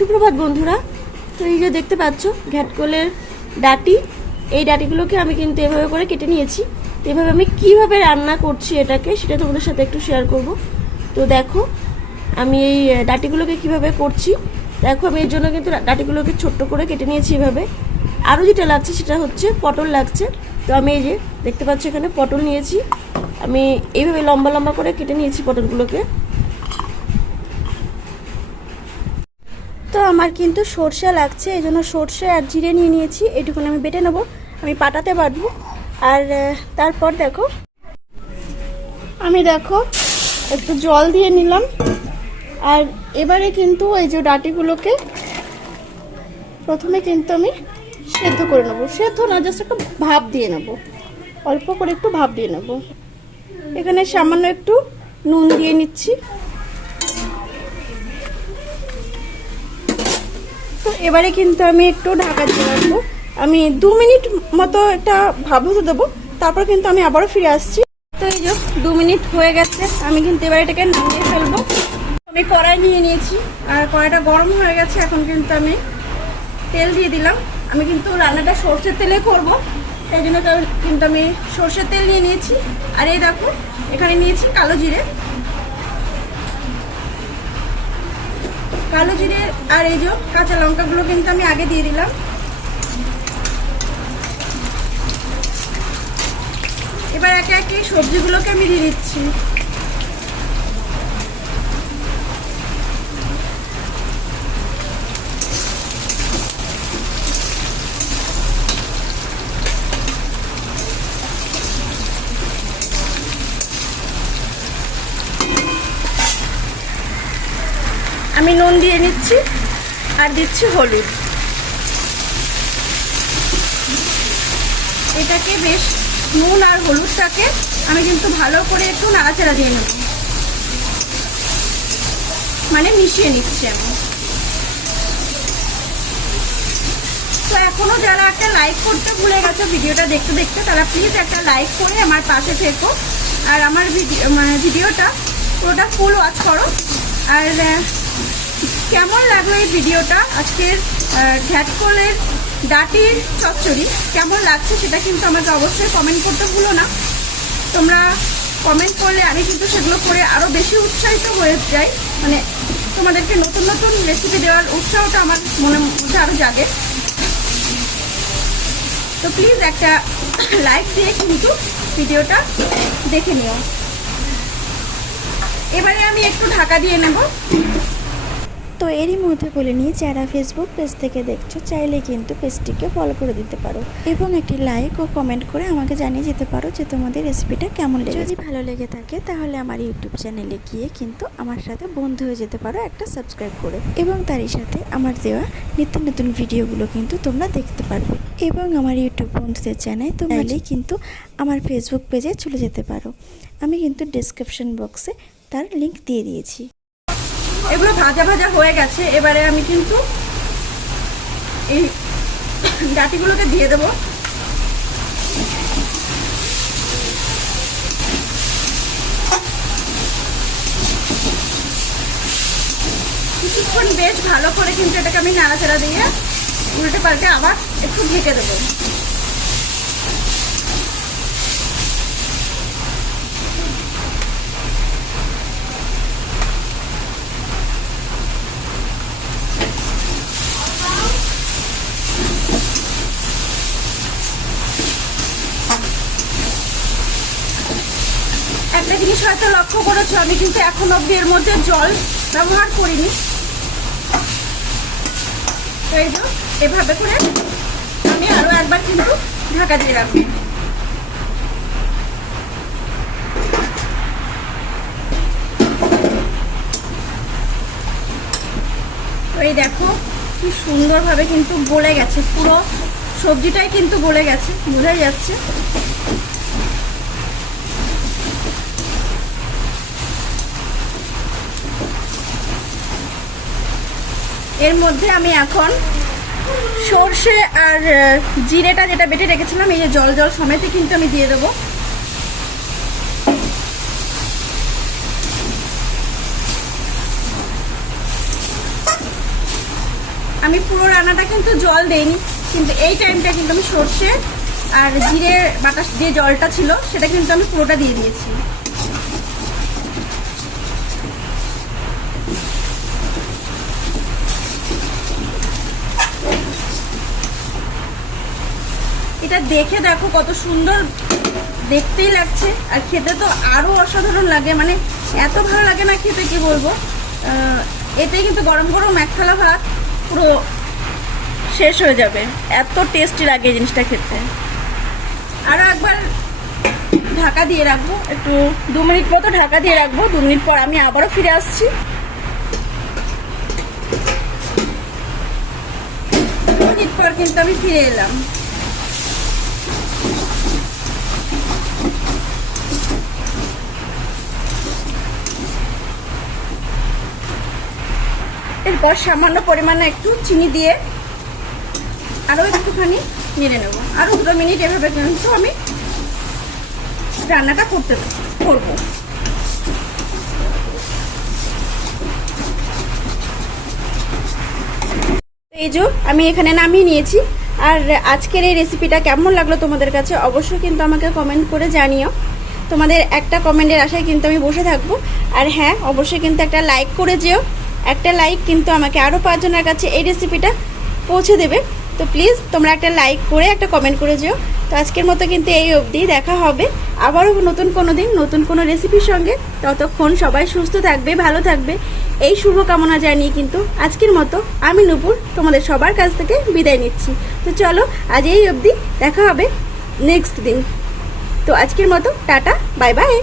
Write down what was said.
সুপ্রভাত বন্ধুরা। তো এই যে দেখতে পাচ্ছ ঘ্যাটকলের ডাটি, এই ডাটিগুলোকে আমি কিন্তু এভাবে করে কেটে নিয়েছি। এভাবে আমি কিভাবে রান্না করছি এটাকে সেটা তোমাদের সাথে একটু শেয়ার করব। তো দেখো আমি এই ডাটিগুলোকে কিভাবে করছি। দেখো আমি এর জন্য কিন্তু ডাটিগুলোকে ছোট্ট করে কেটে নিয়েছি এভাবে। আরও যেটা লাগছে সেটা হচ্ছে পটল লাগছে। তো আমি এই যে দেখতে পাচ্ছ এখানে পটল নিয়েছি, আমি এইভাবে লম্বা লম্বা করে কেটে নিয়েছি পটলগুলোকে। তো আমার কিন্তু সর্ষে লাগছে, এই জন্য সর্ষে আর জিরে নিয়ে নিয়েছি। এইটুকুন আমি বেটে নেবো, আমি পাটাতে বাটবো। আর তারপর দেখো আমি একটু জল দিয়ে নিলাম। আর এবারে কিন্তু এই যে ডাটিগুলোকে প্রথমে কিন্তু আমি সেদ্ধ করে নেবো। সেদ্ধ না, জাস্ট একটু ভাপ দিয়ে নেবো, অল্প করে একটু ভাপ দিয়ে নেবো। এখানে সামান্য একটু নুন দিয়ে নিচ্ছি। তো এবারে কিন্তু আমি একটু ঢাকা দিয়ে রাখবো। আমি 2 মিনিট মতো একটা ভাপ হতে দেবো, তারপর কিন্তু আমি আবারও ফিরে আসছি। তো এই যে 2 মিনিট হয়ে গেছে, আমি কিন্তু এবার এটাকে নামিয়ে ফেলবো। আমি কড়াই নিয়ে নিয়েছি আর কড়াইটা গরম হয়ে গেছে। এখন কিন্তু আমি তেল দিয়ে দিলাম। আমি কিন্তু রান্নাটা সর্ষের তেলে করবো, তাই জন্য কিন্তু আমি সর্ষের তেল নিয়ে নিয়েছি। আর এই দেখো এখানে নিয়েছি কালো জিরে আর এই যে কাঁচা লঙ্কাগুলো কিন্তু আমি আগে দিয়ে দিলাম। এবার একে একে সবজিগুলোকে আমি দিয়ে দিচ্ছি। আমি নুন দিয়ে নিচ্ছি আর দিচ্ছি হলুদ। এটাকে বেশ নুন আর হলুদটাকে আমি কিন্তু ভালো করে একটু নাড়াচাড়া দিয়ে নেব, মানে মিশিয়ে নিচ্ছি আমি। তো এখনো যারা একটা লাইক করতে ভুলে গেছো ভিডিওটা দেখতে দেখতে, তারা প্লিজ একটা লাইক করে আমার পাশে থেকো আর আমার ভিডিওটা পুরোটা ফুল ওয়াচ করো। আর কেমন লাগলো এই ভিডিওটা, আজকের ঘ্যাটকলের ডাটির চচ্চড়ি কেমন লাগছে সেটা কিন্তু আমাকে অবশ্যই কমেন্ট করতে ভুলো না। তোমরা কমেন্ট করলে আমি কিন্তু সেগুলো করে আরও বেশি উৎসাহিত হয়ে যাই, মানে তোমাদেরকে নতুন নতুন রেসিপি দেওয়ার উৎসাহটা আমার মনের মধ্যে আরও জাগে। তো প্লিজ একটা লাইক দিয়ে কিন্তু ভিডিওটা দেখে নিও। এবারে আমি একটু ঢাকা দিয়ে নেব। তো এরই মধ্যে বলে নিই, যারা ফেসবুক পেজ থেকে দেখছো চাইলে কিন্তু পেজটিকে ফলো করে দিতে পারো এবং একটি লাইক ও কমেন্ট করে আমাকে জানিয়ে যেতে পারো যে তোমাদের রেসিপিটা কেমন লেগেছে। যদি ভালো লেগে থাকে তাহলে আমার ইউটিউব চ্যানেলে গিয়ে কিন্তু আমার সাথে বন্ধু হয়ে যেতে পারো একটা সাবস্ক্রাইব করে, এবং তারই সাথে আমার দেওয়া নিত্য নতুন ভিডিওগুলো কিন্তু তোমরা দেখতে পারবে। এবং আমার ইউটিউব বন্ধুদের জানাই তোমরা কিন্তু আমার ফেসবুক পেজে চলে যেতে পারো, আমি কিন্তু ডেসক্রিপশন বক্সে তার লিঙ্ক দিয়ে দিয়েছি। এগুলো ভাজা ভাজা হয়ে গেছে, এবারে আমি কিন্তু এই ডাটিগুলোকে দিয়ে দেবো। কিছুক্ষণ বেশ ভালো করে কিন্তু এটাকে আমি নাড়াচাড়া দিয়ে উল্টে পাল্টে আবার একটু ঢেকে দেবো। একটা জিনিস হয়তো লক্ষ্য করেছো, আমি কিন্তু এখন অব্দি এর মধ্যে জল ব্যবহার করিনি। এই যে এভাবে করে আমি আরো একবার কিন্তু ঢাকা দিয়ে রাখবো। এই দেখো কি সুন্দরভাবে কিন্তু গলে গেছে, পুরো সবজিটাই কিন্তু গলে গেছে, বোঝাই যাচ্ছে। এর মধ্যে আমি এখন সর্ষে আর জিরেটা যেটা বেটে রেখেছিলাম এই যে জল জল সমেতই কিন্তু আমি দিয়ে দেবো। আমি পুরো রান্নাটা কিন্তু জল দেইনি, কিন্তু এই টাইমটা কিন্তু আমি সর্ষে আর জিরে বাটা দিয়ে জলটা ছিল সেটা কিন্তু আমি পুরোটা দিয়ে দিয়েছি। এটা দেখে দেখো কত সুন্দর দেখতেই লাগছে, আর খেতে তো আরো অসাধারণ লাগে, মানে এত ভালো লাগে না খেতে, কি বলবো। এতে কিন্তু গরম গরম এক থালা ভাত পুরো শেষ হয়ে যাবে, এত টেস্টি লাগে এই জিনিসটা খেতে। আরও একবার ঢাকা দিয়ে রাখবো, একটু 2 মিনিট মতো ঢাকা দিয়ে রাখবো। 2 মিনিট পর আমি আবারও ফিরে আসছি। 2 মিনিট পর কিন্তু আমি ফিরে এলাম। এরপর সামান্য পরিমাণে একটু চিনি দিয়ে আরও একটুখানি নেড়ে নেব। আরও 2 মিনিট এভাবে কিন্তু আমি রান্নাটা করব। এই যে আমি এখানে নামিয়ে নিয়েছি। আর আজকের এই রেসিপিটা কেমন লাগলো তোমাদের কাছে অবশ্যই কিন্তু আমাকে কমেন্ট করে জানিও। তোমাদের একটা কমেন্টের আশায় কিন্তু আমি বসে থাকবো। আর হ্যাঁ, অবশ্যই কিন্তু একটা লাইক করে যেও। একটা লাইক কিন্তু আমাকে আরও 5 জনের কাছে এই রেসিপিটা পৌঁছে দেবে। তো প্লিজ তোমরা একটা লাইক করে একটা কমেন্ট করে যেও। তো আজকের মতো কিন্তু এই অবধি, দেখা হবে আবারও নতুন কোনো দিন নতুন কোনো রেসিপির সঙ্গে। ততক্ষণ সবাই সুস্থ থাকবে, ভালো থাকবে, এই শুভকামনা জানিয়ে কিন্তু আজকের মতো আমি নূপুর তোমাদের সবার কাছ থেকে বিদায় নিচ্ছি। তো চলো আজ এই অবধি, দেখা হবে নেক্সট দিন। তো আজকের মতো টাটা, বাই বাই।